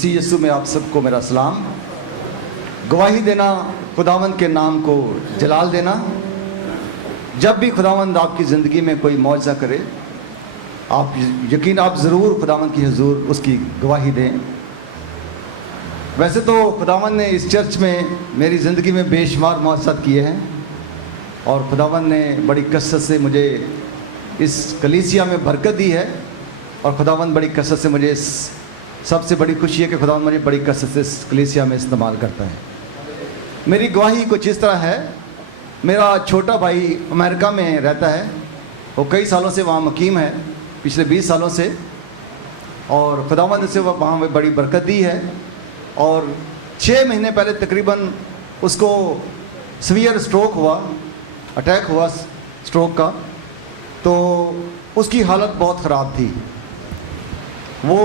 मसीह यीशु में आप सबको मेरा सलाम। गवाही देना, खुदावंद के नाम को जलाल देना। जब भी खुदावंद आपकी ज़िंदगी में कोई मौजज़ा करे, आप यकीन आप ज़रूर खुदावंद की हुजूर उसकी गवाही दें। वैसे तो खुदावंद ने इस चर्च में मेरी ज़िंदगी में बेशुमार मौजज़ात किए हैं और खुदावंद ने बड़ी कसरत से मुझे इस कलीसिया में बरकत दी है और खुदावंद बड़ी कसरत से मुझे सबसे बड़ी खुशी है कि खुदावंद मुझे बड़ी कसरत से इस कलीसिया में इस्तेमाल करता है। मेरी गवाही कुछ इस तरह है। मेरा छोटा भाई अमेरिका में रहता है, वो कई सालों से वहाँ मुकीम है, पिछले 20 सालों से, और खुदावंद से वहाँ बड़ी बरकत दी है। और 6 महीने पहले तकरीबन उसको सीवियर स्ट्रोक हुआ, अटैक हुआ स्ट्रोक का, तो उसकी हालत बहुत ख़राब थी। वो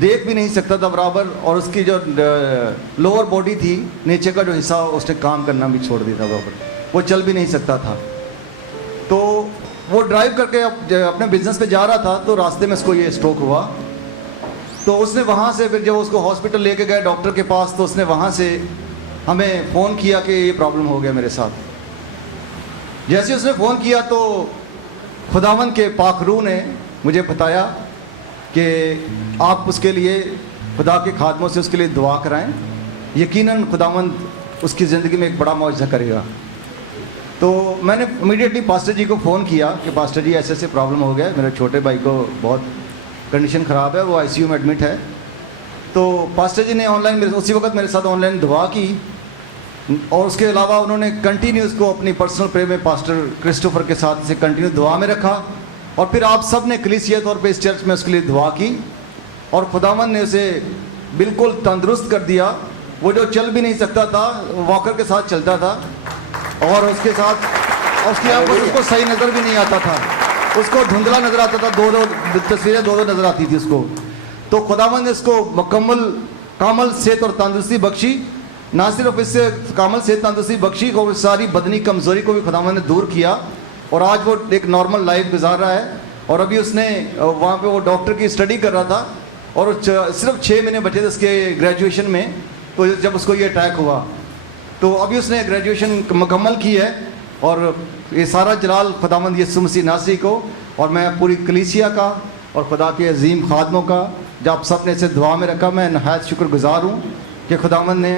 देख भी नहीं सकता था बराबर, और उसकी जो लोअर बॉडी थी, नीचे का जो हिस्सा, उसने काम करना भी छोड़ दिया था बराबर, वो चल भी नहीं सकता था। तो वो ड्राइव करके अपने बिजनेस पे जा रहा था, तो रास्ते में उसको ये स्ट्रोक हुआ। तो उसने वहाँ से फिर जब उसको हॉस्पिटल लेके गए डॉक्टर के पास, तो उसने वहाँ से हमें फ़ोन किया कि ये प्रॉब्लम हो गया मेरे साथ। जैसे उसने फ़ोन किया तो खुदावंद के पाक रूह ने मुझे बताया कि आप उसके लिए, खुदा के खादमों से उसके लिए दुआ कराएं, यकीनन खुदावंद उसकी ज़िंदगी में एक बड़ा मौजज़ा करेगा। तो मैंने इमीडिएटली पास्टर जी को फ़ोन किया कि पास्टर जी ऐसे ऐसे प्रॉब्लम हो गया, मेरे छोटे भाई को बहुत कंडीशन ख़राब है, वो आईसीयू में एडमिट है। तो पास्टर जी ने ऑनलाइन उसी वक्त मेरे साथ ऑनलाइन दुआ की, और उसके अलावा उन्होंने कंटिन्यू उसको अपनी पर्सनल प्रेयर में पास्टर क्रिस्टोफर के साथ इसे कंटिन्यू दुआ में रखा। और फिर आप सब ने कलीसिया तौर पे इस चर्च में उसके लिए दुआ की, और खुदावंद ने उसे बिल्कुल तंदुरुस्त कर दिया। वो जो चल भी नहीं सकता था, वॉकर के साथ चलता था, और उसके साथ उसकी आंखों से उसको सही नज़र भी नहीं आता था, उसको धुंधला नज़र आता था, दो तस्वीरें दो नज़र आती थी उसको। तो खुदावंद ने इसको कामल सेहत और तंदुरुस्ती बख्शी। ना सिर्फ इससे कामल सेहत तंदुरुस्ती बख्शी को, सारी बदनी कमज़ोरी को भी खुदावंद ने दूर किया, और आज वो एक नॉर्मल लाइफ गुजार रहा है। और अभी उसने वहाँ पे वो डॉक्टर की स्टडी कर रहा था, और सिर्फ 6 महीने बचे थे उसके ग्रेजुएशन में। तो जब उसको ये अटैक हुआ, तो अभी उसने ग्रेजुएशन मुकम्मल की है। और ये सारा जलाल खुदावंद यीशु मसीह नासरी को, और मैं पूरी कलीसिया का और खुदा के अजीम खादमों का, जब आप सब ने इसे दुआ में रखा, मैं नहायत शुक्रगुजार हूँ कि खुदावंद ने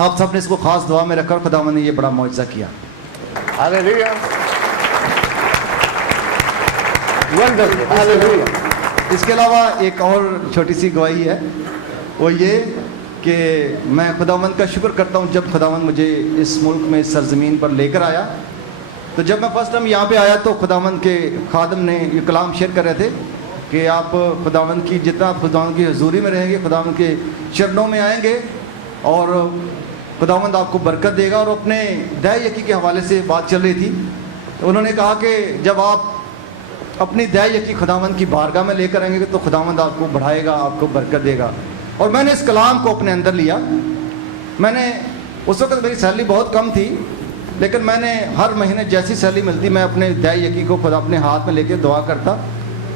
आप सब ने इसको ख़ास दुआ में रखा, और खुदावंद ने ये बड़ा मौजज़ा किया। Hallelujah, wonderful, hallelujah. इसके अलावा एक और छोटी सी गवाही है, वो ये कि मैं खुदावंद का शुक्र करता हूँ, जब खुदावंद मुझे इस मुल्क में, इस सरजमीन पर लेकर आया। तो जब मैं फर्स्ट टाइम यहाँ पे आया, तो खुदावंद के खादम ने ये कलाम शेयर कर रहे थे कि आप खुदावंद की, जितना आप खुदावंद की हजूरी में रहेंगे, खुदावंद के चरणों में आएंगे, और खुदावंद आपको बरकत देगा। और अपने दया यकी के हवाले से बात चल रही थी, तो उन्होंने कहा कि जब आप अपनी दया यकी खुदावंद की बारगाह में लेकर आएंगे, तो खुदावंद आपको बढ़ाएगा, आपको बरकत देगा। और मैंने इस कलाम को अपने अंदर लिया। मैंने उस वक्त मेरी सैलरी बहुत कम थी, लेकिन मैंने हर महीने जैसी सैलरी मिलती, मैं अपने दया यकी को खुदा अपने हाथ में लेके दुआ करता,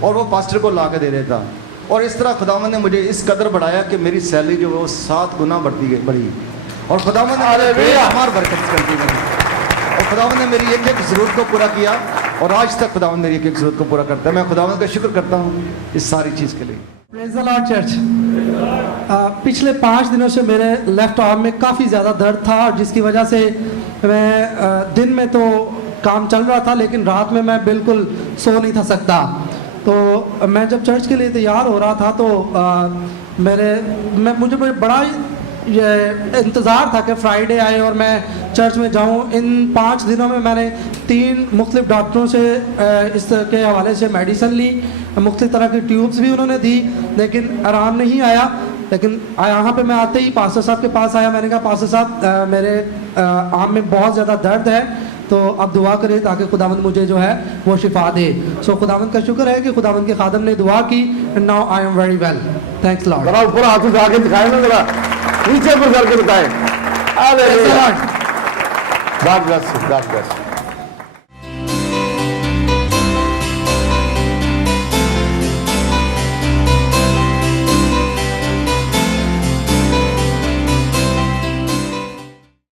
और वो पास्टर को ला के दे देता। और इस तरह खुदावंद ने मुझे इस कदर बढ़ाया कि मेरी सैलरी जो है वो 7 गुना बढ़ी। और खुदावंद ने बेशुमार बरकत कर दी मेरी, और खुदावंद ने मेरी एक एक ज़रूरत को पूरा किया, और आज तक खुदावंद मेरी एक एक ज़रूरत को पूरा करता है। मैं खुदावंद का शुक्र करता हूँ इस सारी चीज़ के लिए। Praise the Lord church. पिछले 5 दिनों से मेरे लेफ़्ट आर्म में काफ़ी ज़्यादा दर्द था, और जिसकी वजह से मैं दिन में तो काम चल रहा था, लेकिन रात में मैं बिल्कुल सो नहीं था सकता। तो मैं जब चर्च के लिए तैयार हो रहा था, तो मुझे बड़ा ये इंतज़ार था कि फ्राइडे आए और मैं चर्च में जाऊं। इन 5 दिनों में मैंने 3 मुख्तलिफ डॉक्टरों से इस के हवाले से मेडिसिन ली, मुख्तलिफ तरह की ट्यूब्स भी उन्होंने दी, लेकिन आराम नहीं आया। लेकिन यहाँ पे मैं आते ही पास्टर साहब के पास आया। मैंने कहा, पास्टर साहब मेरे आर्म में बहुत ज़्यादा दर्द है, तो अब दुआ करें ताकि खुदावंद मुझे जो है वो शिफा दे। सो खुदावंद का शुक्र है कि खुदावंद के खादम ने दुआ की, and now I am very well. Thanks Lord. जरा ऊपर हाथ उठा के दिखाएं ना, जरा नीचे पर करके बताएं। Hallelujah, God bless you, God bless you.